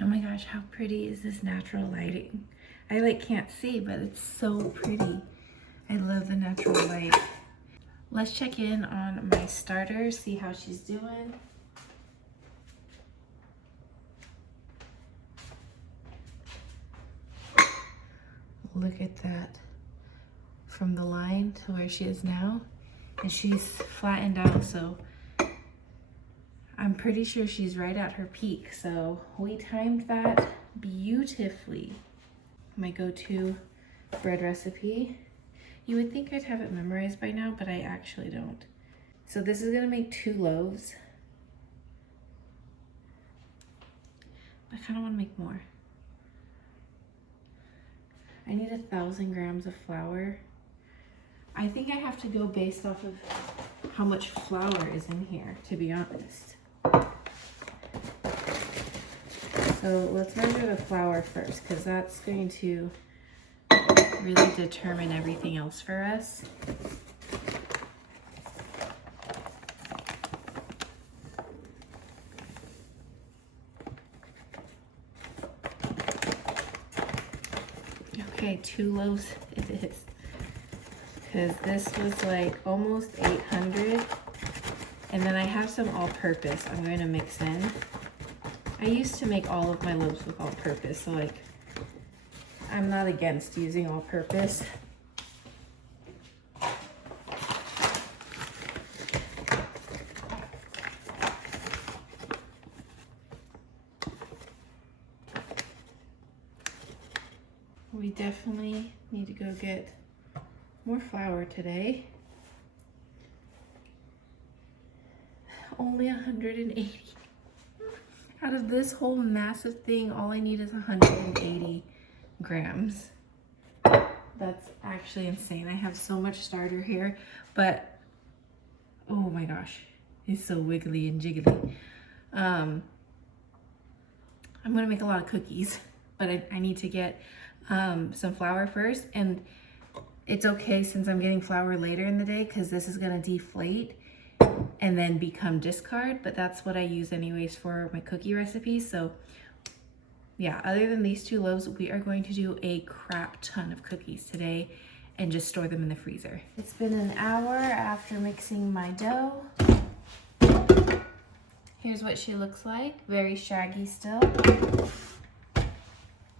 Oh my gosh, how pretty is this natural lighting? I like can't see, but it's so pretty. I love the natural light. Let's check in on my starter, see how she's doing. Look at that. From the line to where she is now. And she's flattened out, so I'm pretty sure she's right at her peak. So we timed that beautifully. My go-to bread recipe. You would think I'd have it memorized by now, but I actually don't. So this is gonna make 2 loaves. I kind of want to make more. I need 1,000 grams of flour. I think I have to go based off of how much flour is in here, to be honest. So let's measure the flour first, because that's going to really determine everything else for us. Okay, 2 loaves it is. Because this was like almost 800. And then I have some all-purpose I'm going to mix in. I used to make all of my loaves with all-purpose, so like I'm not against using all-purpose. We definitely need to go get more flour today. Only 180. Out of this whole massive thing, all I need is 180 grams. That's actually insane. I have so much starter here, but oh my gosh, it's so wiggly and jiggly. I'm gonna make a lot of cookies, but I need to get some flour first, and it's okay since I'm getting flour later in the day because this is gonna deflate and then become discard, but that's what I use anyways for my cookie recipes. So yeah, other than these 2 loaves, we are going to do a crap ton of cookies today and just store them in the freezer. It's been an hour after mixing my dough. Here's what she looks like, very shaggy still.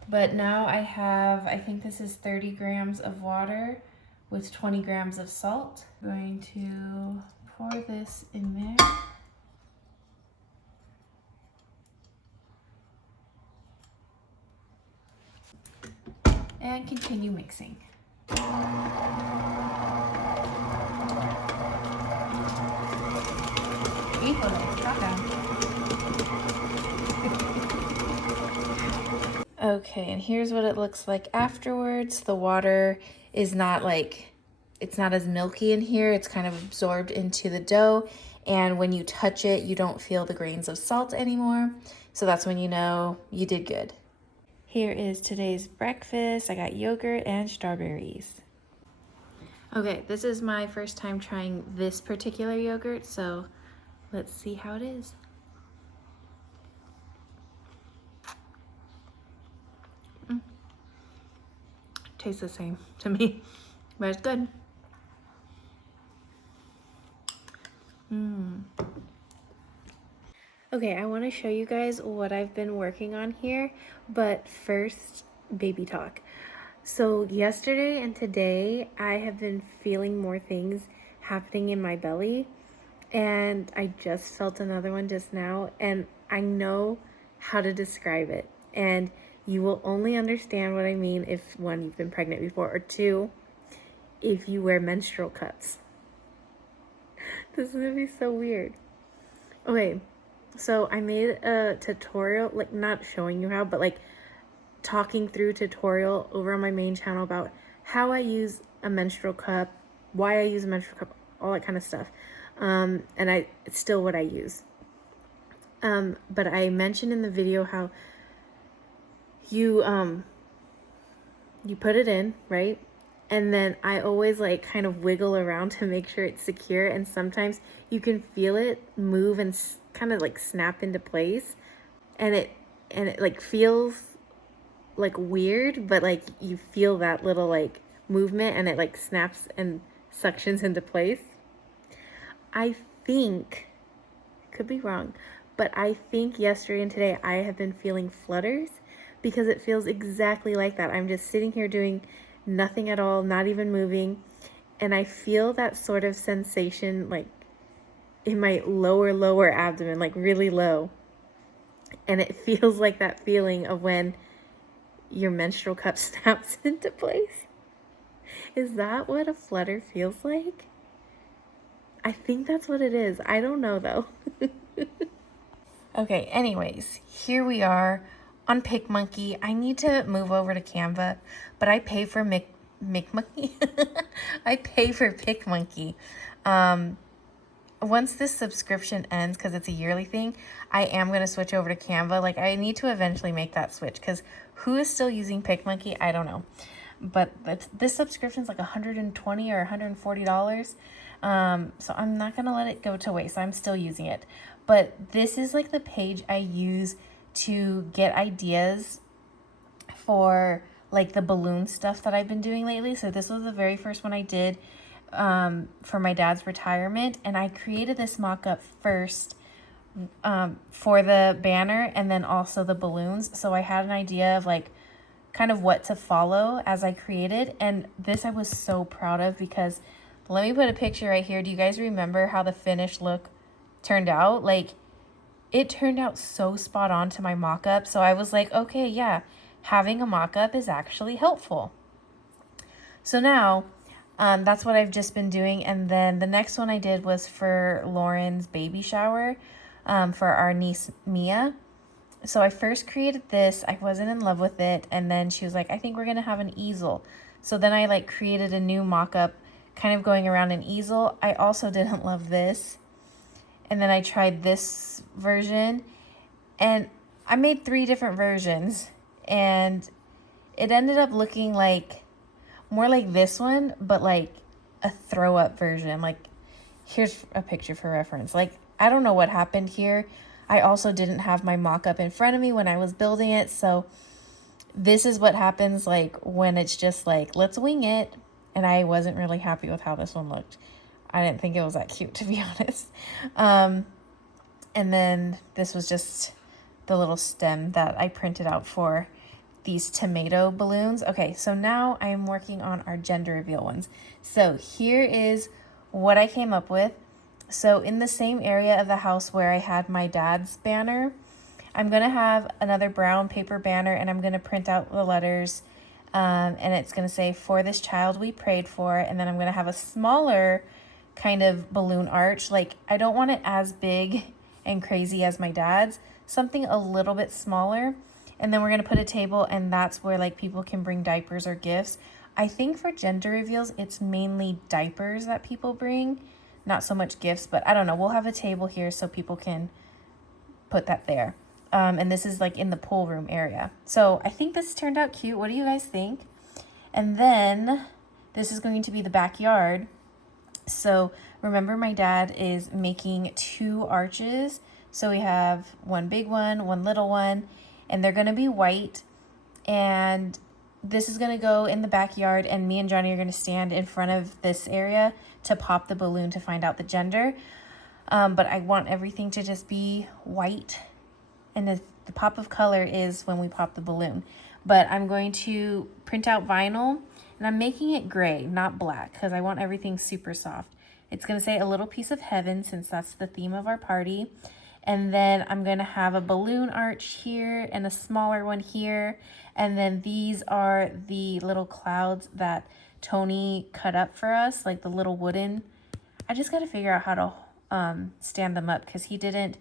But now I have, I think this is 30 grams of water with 20 grams of salt. I'm going to pour this in there. And continue mixing. Híjole, calm down. Okay, and here's what it looks like afterwards. The water is not like, it's not as milky in here. It's kind of absorbed into the dough. And when you touch it, you don't feel the grains of salt anymore. So that's when you know you did good. Here is today's breakfast. I got yogurt and strawberries. Okay, this is my first time trying this particular yogurt, so let's see how it is. Tastes the same to me, but it's good. Okay, I want to show you guys what I've been working on here, but first, baby talk. So yesterday and today, I have been feeling more things happening in my belly, and I just felt another one just now, and I know how to describe it. And you will only understand what I mean if, 1, you've been pregnant before, or 2, if you wear menstrual cups. This is gonna be so weird. Okay, so I made a tutorial, like not showing you how, but like talking through tutorial over on my main channel about how I use a menstrual cup, why I use a menstrual cup, all that kind of stuff. And it's still what I use. But I mentioned in the video how you put it in, right? And then I always like kind of wiggle around to make sure it's secure. And sometimes you can feel it move and kind of like snap into place. And and it like feels like weird, but like you feel that little like movement and it like snaps and suctions into place. I think, could be wrong, but I think yesterday and today I have been feeling flutters because it feels exactly like that. I'm just sitting here doing nothing at all, not even moving, and I feel that sort of sensation like in my lower abdomen, like really low. And it feels like that feeling of when your menstrual cup snaps into place. Is that what a flutter feels like? I think that's what it is. I don't know though. Okay, anyways, here we are on PicMonkey. I need to move over to Canva, but I pay for McMonkey. I pay for PicMonkey. Once this subscription ends, because it's a yearly thing, I am going to switch over to Canva. Like, I need to eventually make that switch, because who is still using PicMonkey? I don't know. But this subscription is like $120 or $140. So I'm not going to let it go to waste. I'm still using it. But this is like the page I use to get ideas for like the balloon stuff that I've been doing lately. So this was the very first one I did for my dad's retirement, and I created this mock-up first for the banner and then also the balloons. So I had an idea of like kind of what to follow as I created, and this I was so proud of because let me put a picture right here. Do you guys remember how the finished look turned out? Like, it turned out so spot on to my mock-up. So I was like, okay, yeah, having a mock-up is actually helpful. So now that's what I've just been doing. And then the next one I did was for Lauren's baby shower for our niece Mia. So I first created this. I wasn't in love with it. And then she was like, I think we're going to have an easel. So then I like created a new mock-up kind of going around an easel. I also didn't love this. And then I tried this version. And I made 3 different versions. And it ended up looking like more like this one, but like a throw up version. Like, here's a picture for reference. Like, I don't know what happened here. I also didn't have my mock-up in front of me when I was building it. So this is what happens like when it's just like, let's wing it. And I wasn't really happy with how this one looked. I didn't think it was that cute, to be honest. And then this was just the little stem that I printed out for these tomato balloons. Okay, so now I am working on our gender reveal ones. So here is what I came up with. So in the same area of the house where I had my dad's banner, I'm going to have another brown paper banner, and I'm going to print out the letters, and it's going to say, for this child we prayed for, and then I'm going to have a smaller kind of balloon arch. Like, I don't want it as big and crazy as my dad's, something a little bit smaller. And then we're going to put a table, and that's where like people can bring diapers or gifts. I think for gender reveals, it's mainly diapers that people bring, not so much gifts, but I don't know. We'll have a table here so people can put that there. And this is like in the pool room area. So I think this turned out cute. What do you guys think? And then this is going to be the backyard. So remember, my dad is making 2 arches. So we have one big one, one little one, and they're going to be white. And this is going to go in the backyard, and me and Johnny are going to stand in front of this area to pop the balloon to find out the gender. But I want everything to just be white, and the pop of color is when we pop the balloon. But I'm going to print out vinyl, and I'm making it gray, not black, because I want everything super soft. It's going to say a little piece of heaven, since that's the theme of our party. And then I'm going to have a balloon arch here and a smaller one here. And then these are the little clouds that Tony cut up for us, like the little wooden. I just got to figure out how to stand them up, because he didn't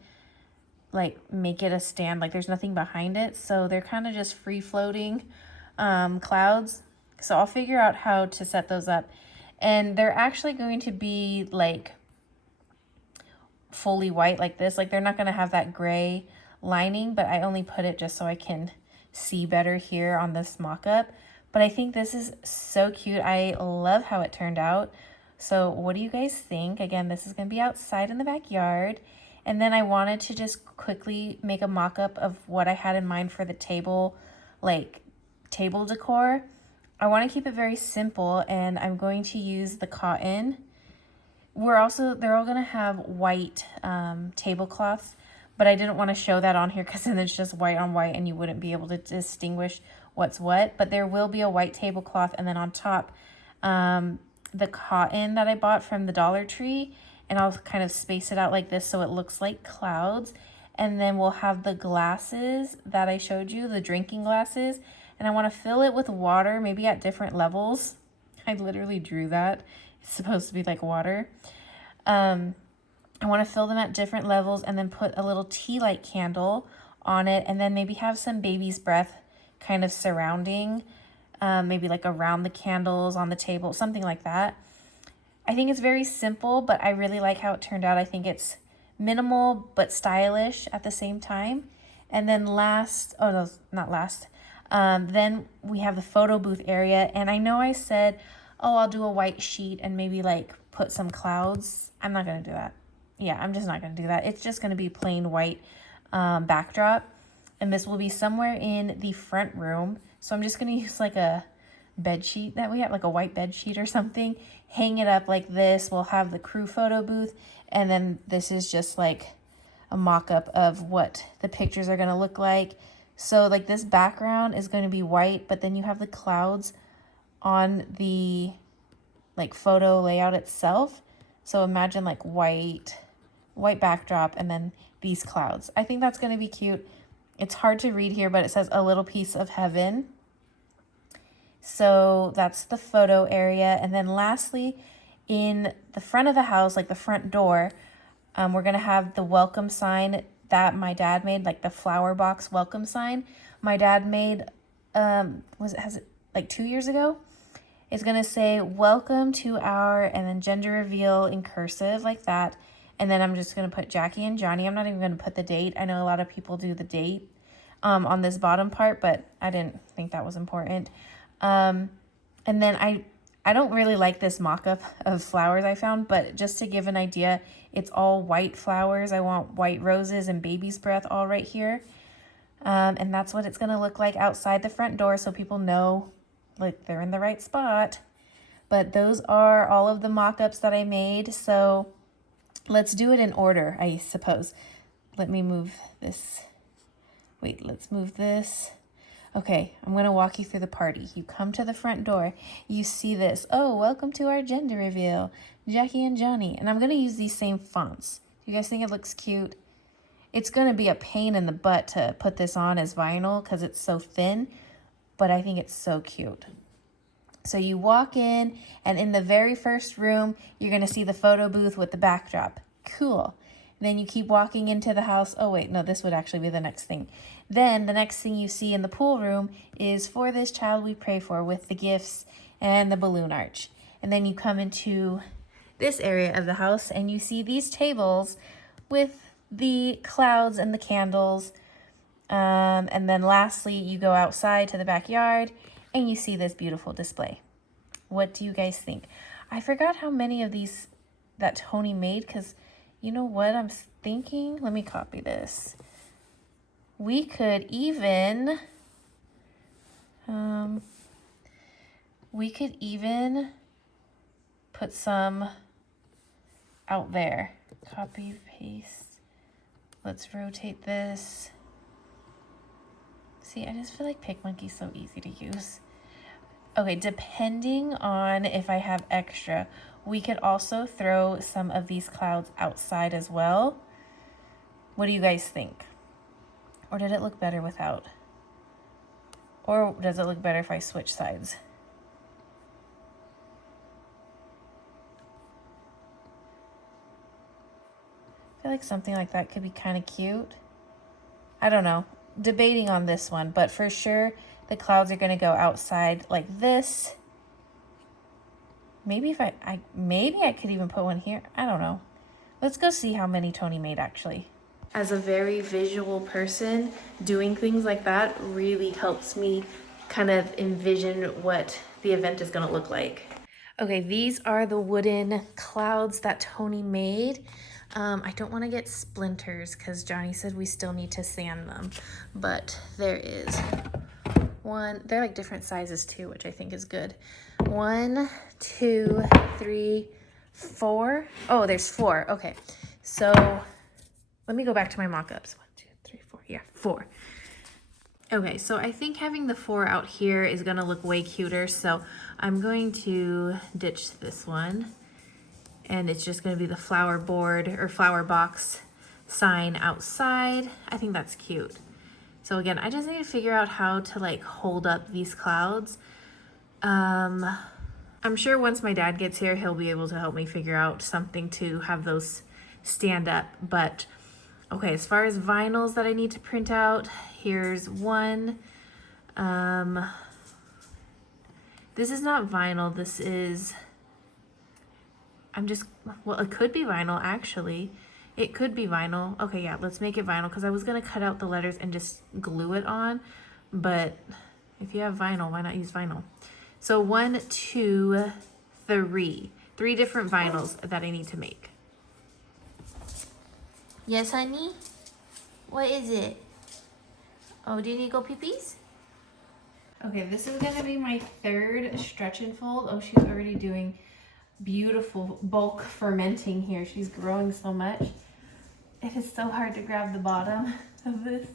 like make it a stand. Like, there's nothing behind it. So they're kind of just free floating clouds. So I'll figure out how to set those up. And they're actually going to be like fully white like this. Like, they're not going to have that gray lining, but I only put it just so I can see better here on this mock-up. But I think this is so cute. I love how it turned out. So what do you guys think? Again, this is going to be outside in the backyard. And then I wanted to just quickly make a mock-up of what I had in mind for the table, like table decor. I want to keep it very simple, and I'm going to use the cotton. They're all going to have white tablecloths, but I didn't want to show that on here because then it's just white on white and you wouldn't be able to distinguish what's what. But there will be a white tablecloth, and then on top, the cotton that I bought from the Dollar Tree, and I'll kind of space it out like this so it looks like clouds. And then we'll have the glasses that I showed you, the drinking glasses, and I want to fill it with water, maybe at different levels. I literally drew that. It's supposed to be like water. I want to fill them at different levels and then put a little tea light candle on it, and then maybe have some baby's breath kind of surrounding, maybe like around the candles on the table, something like that. I think it's very simple, but I really like how it turned out. I think it's minimal but stylish at the same time. And then then we have the photo booth area, and I know I said, oh, I'll do a white sheet and maybe like put some clouds. I'm not gonna do that. Yeah, I'm just not gonna do that. It's just gonna be plain white backdrop, and this will be somewhere in the front room. So I'm just gonna use like a bed sheet that we have, like a white bed sheet or something, hang it up like this. We'll have the crew photo booth, and then this is just like a mock-up of what the pictures are going to look like. So like this background is going to be white, but then you have the clouds on the like photo layout itself. So imagine like white backdrop and then these clouds. I think that's going to be cute. It's hard to read here, but it says a little piece of heaven. So that's the photo area. And then lastly, in the front of the house, like the front door, we're going to have the welcome sign that my dad made, like the flower box welcome sign. My dad made, like 2 years ago? It's going to say, welcome to our, and then gender reveal in cursive like that. And then I'm just going to put Jackie and Johnny. I'm not even going to put the date. I know a lot of people do the date on this bottom part, but I didn't think that was important. And then I don't really like this mock-up of flowers I found, but just to give an idea, it's all white flowers. I want white roses and baby's breath all right here. And that's what it's going to look like outside the front door, so people know like they're in the right spot. But those are all of the mock-ups that I made. So let's do it in order, I suppose. Let me move this. Wait, let's move this. Okay, I'm going to walk you through the party. You come to the front door. You see this. Oh, welcome to our gender reveal, Jackie and Johnny. And I'm going to use these same fonts. You guys think it looks cute? It's going to be a pain in the butt to put this on as vinyl because it's so thin, but I think it's so cute. So you walk in, and in the very first room, you're going to see the photo booth with the backdrop. Cool. And then you keep walking into the house. Oh, wait, no, this would actually be the next thing. Then the next thing you see in the pool room is For This Child We Pray For, with the gifts and the balloon arch. And then you come into this area of the house, and you see these tables with the clouds and the candles. And then lastly, you go outside to the backyard, and you see this beautiful display. What do you guys think? I forgot how many of these that Tony made, because you know what I'm thinking? Let me copy this. We could even, put some out there. Copy, paste. Let's rotate this. See, I just feel like PicMonkey's so easy to use. Okay, depending on if I have extra, we could also throw some of these clouds outside as well. What do you guys think? Or did it look better without? Or does it look better if I switch sides? I feel like something like that could be kind of cute. I don't know. Debating on this one, but for sure the clouds are going to go outside like this. Maybe if maybe I could even put one here. I don't know. Let's go see how many Tony made actually. As a very visual person, doing things like that really helps me kind of envision what the event is going to look like. Okay, these are the wooden clouds that Tony made. I don't want to get splinters because Johnny said we still need to sand them, but there is one. They're like different sizes too, which I think is good. 1, 2, 3, 4. Oh, there's 4. Okay, so let me go back to my mock-ups. 1, 2, 3, 4. Yeah, 4. Okay, so I think having the 4 out here is gonna look way cuter, so I'm going to ditch this one, and it's just gonna be the flower board or flower box sign outside. I think that's cute. So again, I just need to figure out how to like hold up these clouds. I'm sure once my dad gets here, he'll be able to help me figure out something to have those stand up, but okay, as far as vinyls that I need to print out, here's one. This is not vinyl, this is, well, it could be vinyl actually. It could be vinyl. Okay, yeah, let's make it vinyl because I was gonna cut out the letters and just glue it on, but if you have vinyl, why not use vinyl? So 1, 2, 3. 3 different vinyls that I need to make. Yes, honey? What is it? Oh, do you need to go pee-pees? Okay, this is gonna be my 3rd stretch and fold. Oh, she's already doing beautiful bulk fermenting here. She's growing so much. It is so hard to grab the bottom of this.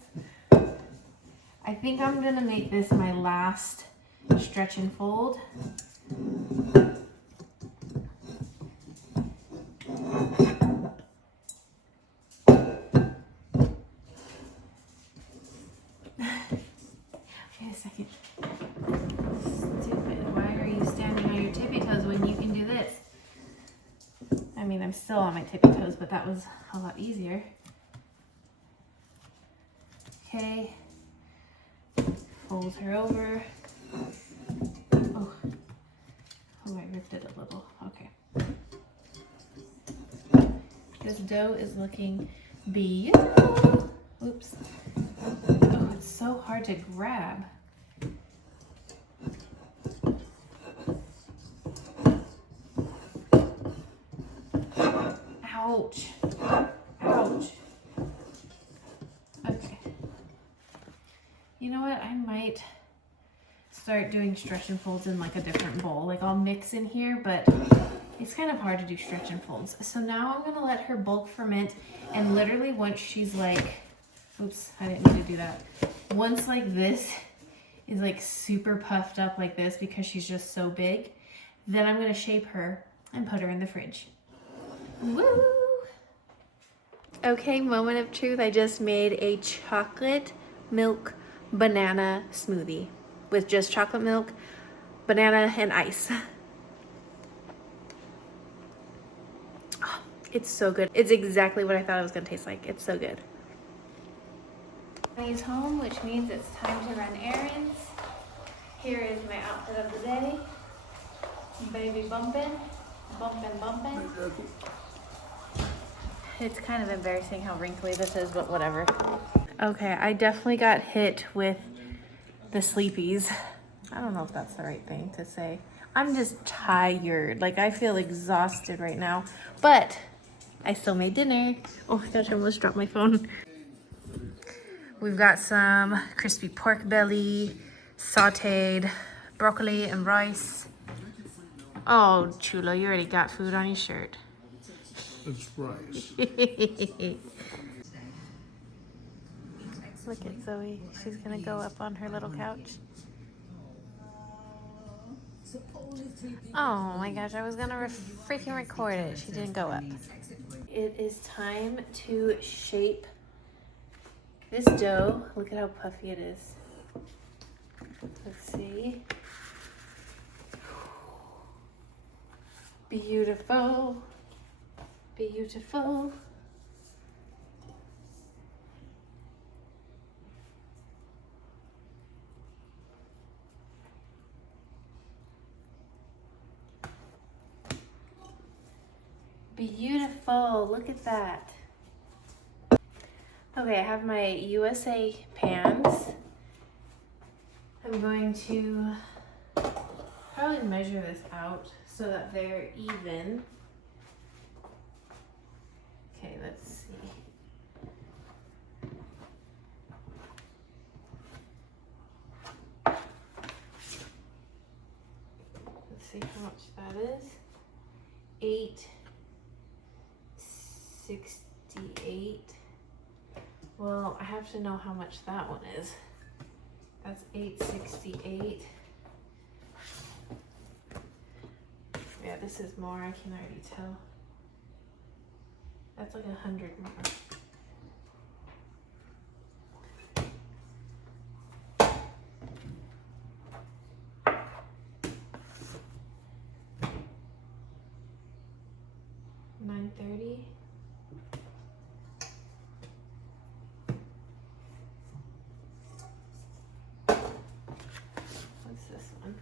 I think I'm gonna make this my last stretch and fold. Wait a second. Stupid. Why are you standing on your tippy toes when you can do this? I mean, I'm still on my tippy toes, but that was a lot easier. Okay. Fold her over. Oh, I ripped it a little. Okay. This dough is looking beautiful. Oops. Oh, it's so hard to grab. Ouch. Ouch. Okay. You know what? I might start doing stretch and folds in like a different bowl. Like I'll mix in here, but it's kind of hard to do stretch and folds. So now I'm gonna let her bulk ferment, and literally once she's like, oops, I didn't mean to do that. Once like this is like super puffed up like this because she's just so big, then I'm gonna shape her and put her in the fridge. Woo! Okay, moment of truth. I just made a chocolate milk banana smoothie with just chocolate milk, banana, and ice. Oh, it's so good. It's exactly what I thought it was gonna taste like. It's so good. He's home, which means it's time to run errands. Here is my outfit of the day. Baby bumping, bumping, bumping. It's kind of embarrassing how wrinkly this is, but whatever. Okay, I definitely got hit with the sleepies. I don't know if that's the right thing to say. I'm just tired. Like, I feel exhausted right now, but I still made dinner. Oh my gosh, I almost dropped my phone. We've got some crispy pork belly, sauteed broccoli and rice. Oh, Chulo, you already got food on your shirt. It's rice. Look at Zoe. She's gonna go up on her little couch. Oh my gosh, I was gonna freaking record it. She didn't go up. It is time to shape this dough. Look at how puffy it is. Let's see. Beautiful. Beautiful. Beautiful. Look at that. Okay, I have my USA pans. I'm going to probably measure this out so that they're even. Okay, how much that is. 868. Well, I have to know how much that one is. That's 868. Yeah, this is more, I can already tell. That's like 100 more. $9.30. What's this one?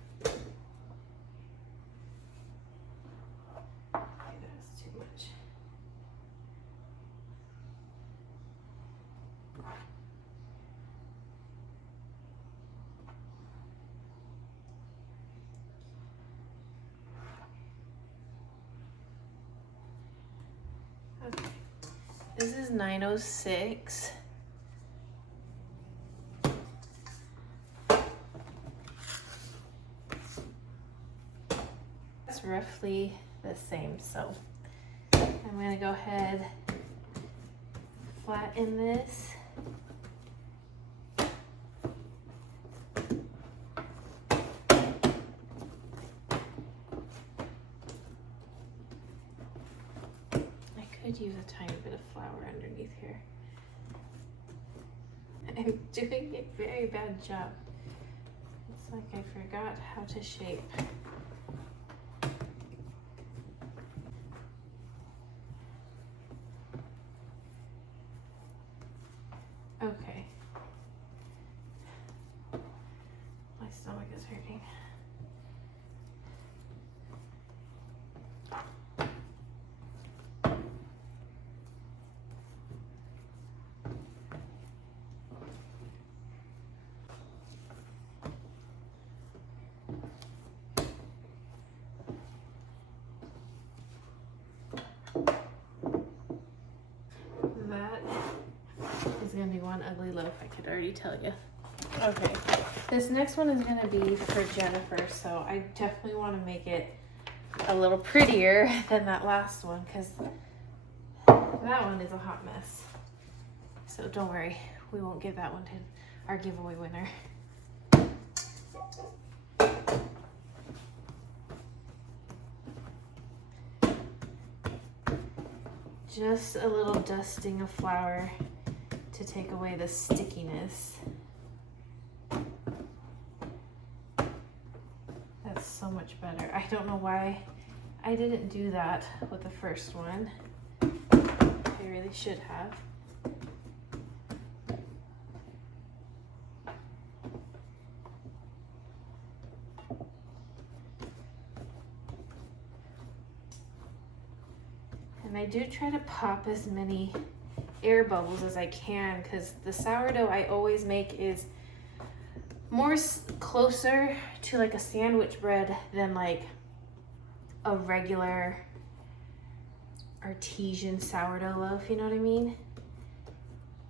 Okay, that's too much. Okay. This is 906. That's roughly the same, so I'm gonna go ahead, flatten this. I could use a tiny bit of flour underneath here. I'm doing a very bad job. It's like I forgot how to shape. Okay. My stomach is hurting. That is gonna be one ugly loaf, I could already tell you. Okay, this next one is gonna be for Jennifer, so I definitely want to make it a little prettier than that last one, because that one is a hot mess. So don't worry, we won't give that one to our giveaway winner. Just a little dusting of flour to take away the stickiness. That's so much better. I don't know why I didn't do that with the first one. I really should have. And I do try to pop as many air bubbles as I can, because the sourdough I always make is more closer to like a sandwich bread than like a regular artesian sourdough loaf, you know what I mean?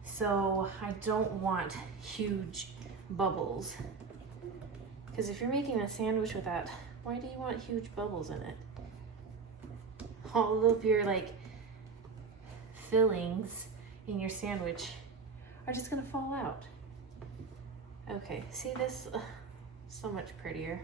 So I don't want huge bubbles, because if you're making a sandwich with that, why do you want huge bubbles in it? All of your like fillings in your sandwich are just gonna fall out. Okay, see this? So much prettier.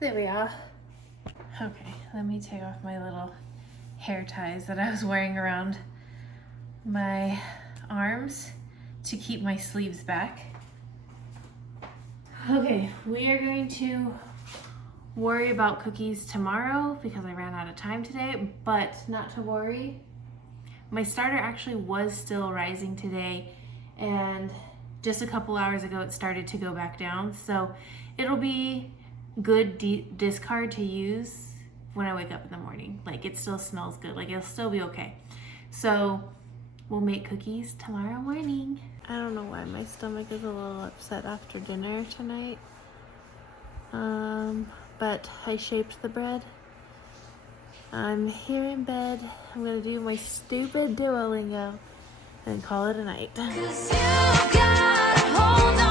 There we are. Okay, let me take off my little hair ties that I was wearing around my arms to keep my sleeves back. Okay, we are going to worry about cookies tomorrow because I ran out of time today, but not to worry. My starter actually was still rising today, and just a couple hours ago it started to go back down, so it'll be good discard to use when I wake up in the morning. Like, it still smells good, like it'll still be okay. So we'll make cookies tomorrow morning. I don't know why my stomach is a little upset after dinner tonight, but I shaped the bread. I'm here in bed. I'm gonna do my stupid Duolingo and call it a night. 'Cause you gotta hold on.